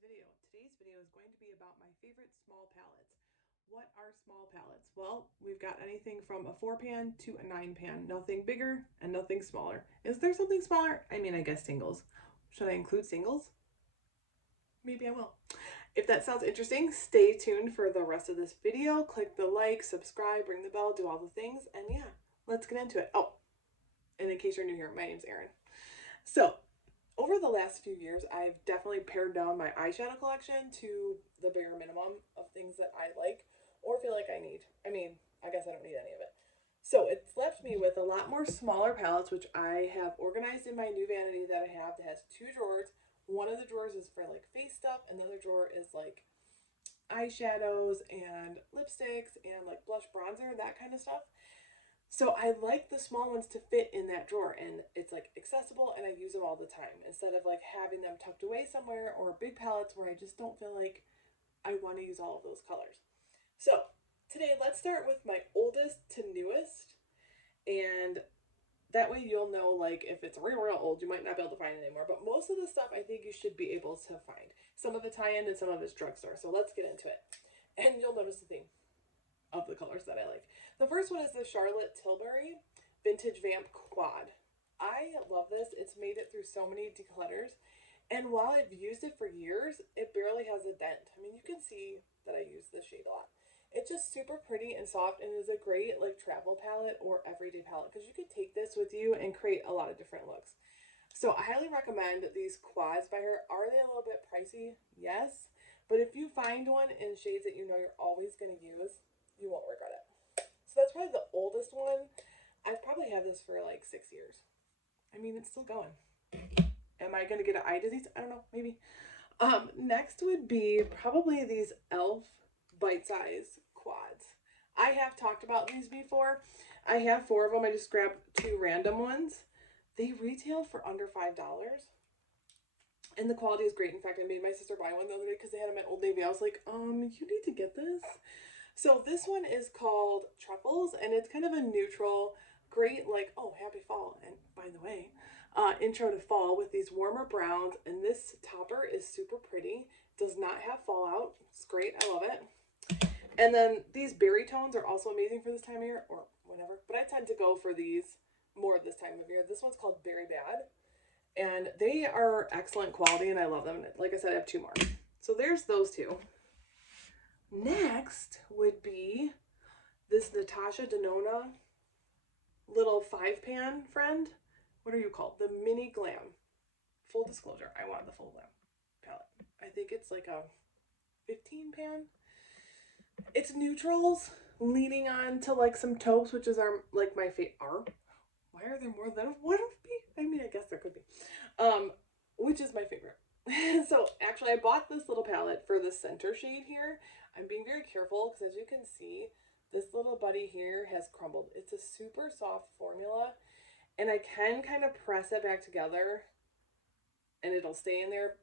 video. Today's video is going to be about my favorite small palettes. What are small palettes? Well, we've got anything from a 4-pan to a 9-pan. Nothing bigger and nothing smaller. Is there something smaller? I mean, I guess singles. Should I include singles? Maybe I will. If that sounds interesting, stay tuned for the rest of this video. Click the like, subscribe, ring the bell, do all the things, and yeah, let's get into it. Oh, and in case you're new here, my name's Erin. So, over the last few years, I've definitely pared down my eyeshadow collection to the bare minimum of things that I like or feel like I need. I mean, I guess I don't need any of it. So it's left me with a lot more smaller palettes, which I have organized in my new vanity that I have that has 2 drawers. One of the drawers is for like face stuff, and the other drawer is like eyeshadows and lipsticks and like blush bronzer, that kind of stuff. So I like the small ones to fit in that drawer, and it's like accessible and I use them all the time instead of like having them tucked away somewhere, or big palettes where I just don't feel like I want to use all of those colors. So today let's start with my oldest to newest, and that way you'll know like if it's real old you might not be able to find it anymore, but most of the stuff I think you should be able to find. Some of it's high-end and some of it's drugstore, so let's get into it and you'll notice the theme of the colors that I like. The first one is the Charlotte Tilbury Vintage Vamp Quad. I love this. It's made it through so many declutters, and while I've used it for years, it barely has a dent. I mean, you can see that I use this shade a lot. It's just super pretty and soft, and is a great like travel palette or everyday palette because you could take this with you and create a lot of different looks. So I highly recommend these quads by her. Are they a little bit pricey? Yes. But if you find one in shades that you know you're always going to use, you won't regret it. So that's probably the oldest one. I've probably had this for like 6 years. I mean, it's still going. Am I going to get an eye disease? I don't know. Maybe. Next would be probably these e.l.f. bite-size quads. I have talked about these before. I have 4 of them. I just grabbed 2 random ones. They retail for under $5. And the quality is great. In fact, I made my sister buy one the other day because they had them at Old Navy. I was like, you need to get this. So this one is called Truffles, and it's kind of a neutral, great, like, oh, happy fall. And by the way, intro to fall with these warmer browns. And this topper is super pretty. Does not have fallout. It's great. I love it. And then these berry tones are also amazing for this time of year, or whenever. But I tend to go for these more this time of year. This one's called Berry Bad. And they are excellent quality, and I love them. Like I said, I have 2 more. So there's those 2. Next would be this Natasha Denona little 5-pan friend. What are you called? The Mini Glam. Full disclosure, I want the full glam palette. I think it's like a 15-pan. It's neutrals leaning on to like some taupes, which is our like my favorite. Why are there more than one of me? I mean, I guess there could be. Which is my favorite. So actually I bought this little palette for the center shade here. I'm being very careful because as you can see, this little buddy here has crumbled. It's a super soft formula, and I can kind of press it back together and it'll stay in there,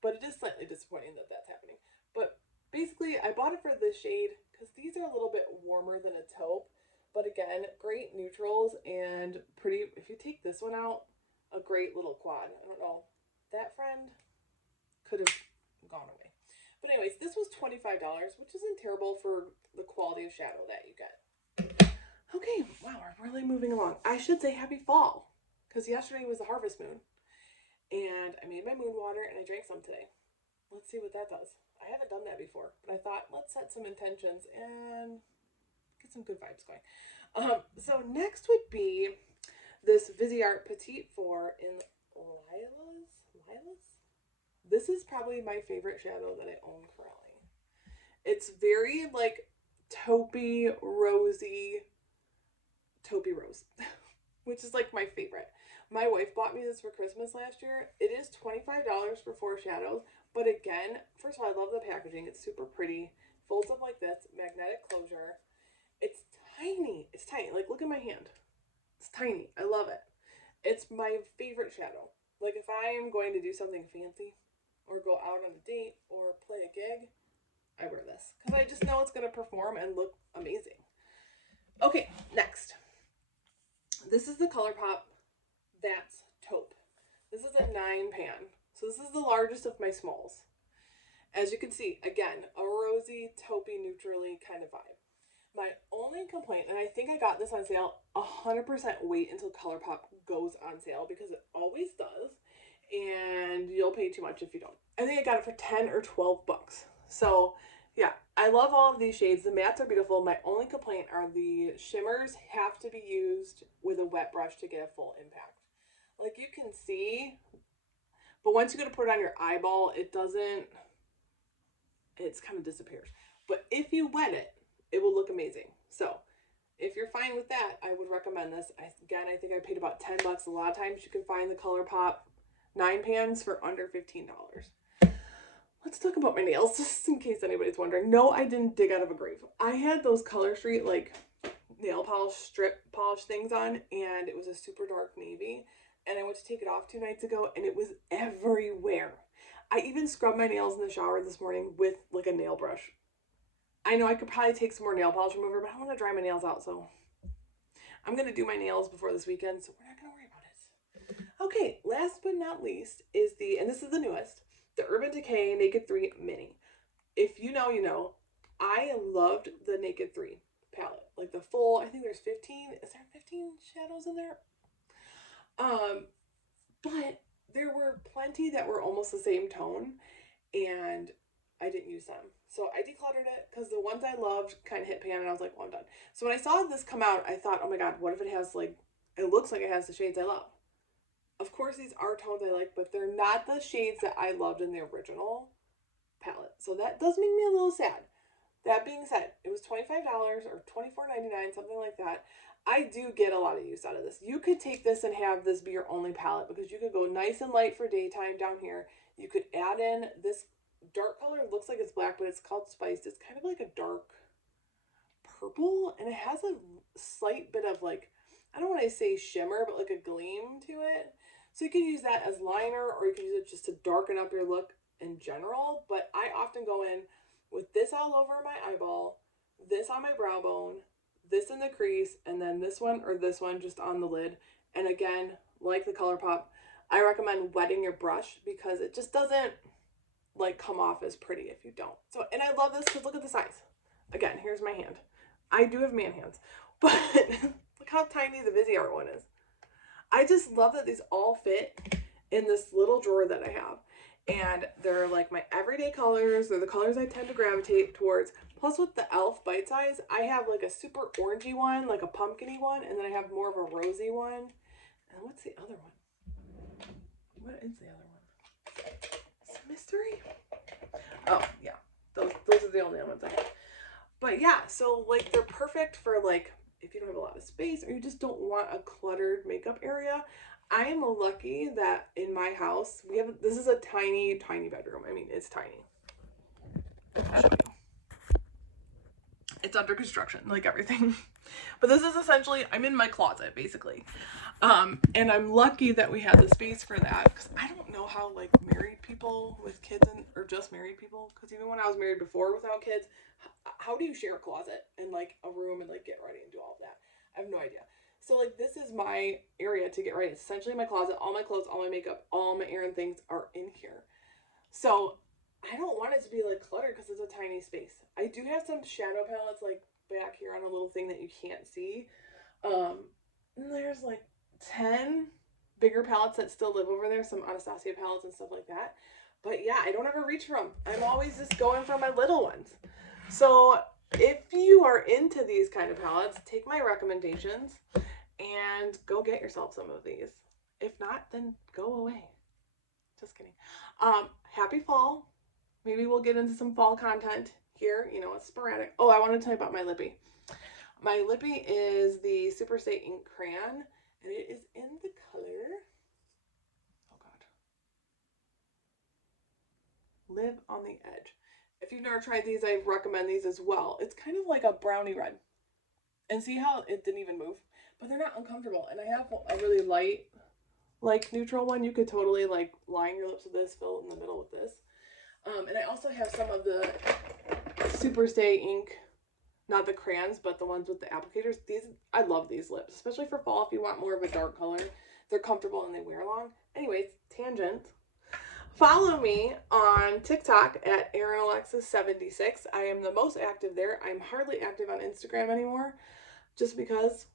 but it is slightly disappointing that that's happening. But basically I bought it for this shade because these are a little bit warmer than a taupe, but again, great neutrals and pretty. If you take this one out, a great little quad. I don't know, that friend could have gone away. But anyways, this was $25, which isn't terrible for the quality of shadow that you get. Okay, wow, we're really moving along. I should say happy fall, because yesterday was the harvest moon. And I made my moon water and I drank some today. Let's see what that does. I haven't done that before, but I thought let's set some intentions and get some good vibes going. So next would be this Viseart Petite 4 in Lilas. This is probably my favorite shadow that I own currently. It's very like taupey, rosy, taupey rose, which is like my favorite. My wife bought me this for Christmas last year. It is $25 for 4 shadows, but again, first of all, I love the packaging. It's super pretty. Folds up like this, magnetic closure. It's tiny. It's tiny. Like, look at my hand. It's tiny. I love it. It's my favorite shadow. Like, if I am going to do something fancy or go out on a date or play a gig, I wear this because I just know it's going to perform and look amazing. Okay, next. This is the Colourpop That's Taupe. This is a 9-pan. So this is the largest of my smalls. As you can see, again, a rosy, taupey, neutrally kind of vibe. My only complaint, and I think I got this on sale, 100% wait until Colourpop goes on sale because it always does, and you'll pay too much if you don't. I think I got it for 10 or 12 bucks. So yeah, I love all of these shades. The mattes are beautiful. My only complaint are the shimmers have to be used with a wet brush to get a full impact. Like you can see, but once you go to put it on your eyeball, it doesn't, it's kind of disappears. But if you wet it, it will look amazing. So if you're fine with that, I would recommend this. Again, I think I paid about 10 bucks. A lot of times you can find the Colourpop 9 pans for under $15. Let's talk about my nails, just in case anybody's wondering. No, I didn't dig out of a grave. I had those Color Street, like, nail polish, strip polish things on, and it was a super dark navy. And I went to take it off 2 nights ago, and it was everywhere. I even scrubbed my nails in the shower this morning with, like, a nail brush. I know I could probably take some more nail polish remover, but I want to dry my nails out, so I'm going to do my nails before this weekend, so we're not going to worry about it. Okay, last but not least is the, and this is the newest, the Urban Decay Naked 3 Mini. If you know, you know. I loved the Naked 3 palette. Like the full, I think there's 15, is there 15 shadows in there? But there were plenty that were almost the same tone, and I didn't use them. So I decluttered it because the ones I loved kind of hit pan, and I was like, well, I'm done. So when I saw this come out, I thought, oh my god, what if it has, like, it looks like it has the shades I love. Of course, these are tones I like, but they're not the shades that I loved in the original palette. So that does make me a little sad. That being said, it was $25 or $24.99, something like that. I do get a lot of use out of this. You could take this and have this be your only palette because you could go nice and light for daytime down here. You could add in this dark color. It looks like it's black, but it's called Spiced. It's kind of like a dark purple, and it has a slight bit of, like, I don't want to say shimmer, but like a gleam to it. So you can use that as liner, or you can use it just to darken up your look in general. But I often go in with this all over my eyeball, this on my brow bone, this in the crease, and then this one or this one just on the lid. And again, like the Colourpop, I recommend wetting your brush because it just doesn't, like, come off as pretty if you don't. So, and I love this because look at the size. Again, here's my hand. I do have man hands, but look how tiny the Viseart one is. I just love that these all fit in this little drawer that I have. And they're like my everyday colors. They're the colors I tend to gravitate towards. Plus with the e.l.f. Bite Size, I have like a super orangey one, like a pumpkin-y one, and then I have more of a rosy one. And what's the other one? What is the other one? It's a mystery. Oh, yeah. Those are the only ones I have. But yeah, so like they're perfect for like if you don't have a lot of space or you just don't want a cluttered makeup area. I am lucky that in my house we have, this is a tiny bedroom. I mean, it's tiny. I'll show you. It's under construction, like everything. But this is essentially, I'm in my closet basically. And I'm lucky that we had the space for that because I don't know how like married people with kids or just married people, because even when I was married before without kids, how do you share a closet and like a room and like get ready and do all of that? I have no idea. So like this is my area to get ready. It's essentially my closet. All my clothes, all my makeup, all my errand things are in here. So I don't want it to be like cluttered because it's a tiny space. I do have some shadow palettes like back here on a little thing that you can't see. And there's like 10 bigger palettes that still live over there, some Anastasia palettes and stuff like that. But yeah, I don't ever reach for them. I'm always just going for my little ones. So if you are into these kind of palettes, take my recommendations and go get yourself some of these. If not, then go away. Just kidding. Happy fall. Maybe we'll get into some fall content here. You know, it's sporadic. Oh, I want to tell you about my lippy. My lippy is the Superstay Ink Crayon, and it is in the color, oh god, Live on the Edge. If you've never tried these, I recommend these as well. It's kind of like a brownie red. And see how it didn't even move? But they're not uncomfortable. And I have a really light, like, neutral one. You could totally, like, line your lips with this, fill it in the middle with this. And I also have some of the Superstay ink, not the crayons, but the ones with the applicators. These, I love these lips, especially for fall if you want more of a dark color. They're comfortable and they wear long. Anyways, tangent. Follow me on TikTok at AaronAlexis76. I am the most active there. I'm hardly active on Instagram anymore just because,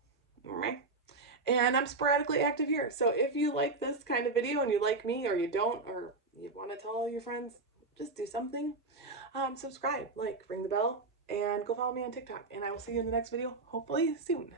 and I'm sporadically active here. So if you like this kind of video and you like me, or you don't, or you want to tell all your friends, just do something. Subscribe, like, ring the bell, and go follow me on TikTok. And I will see you in the next video, hopefully soon.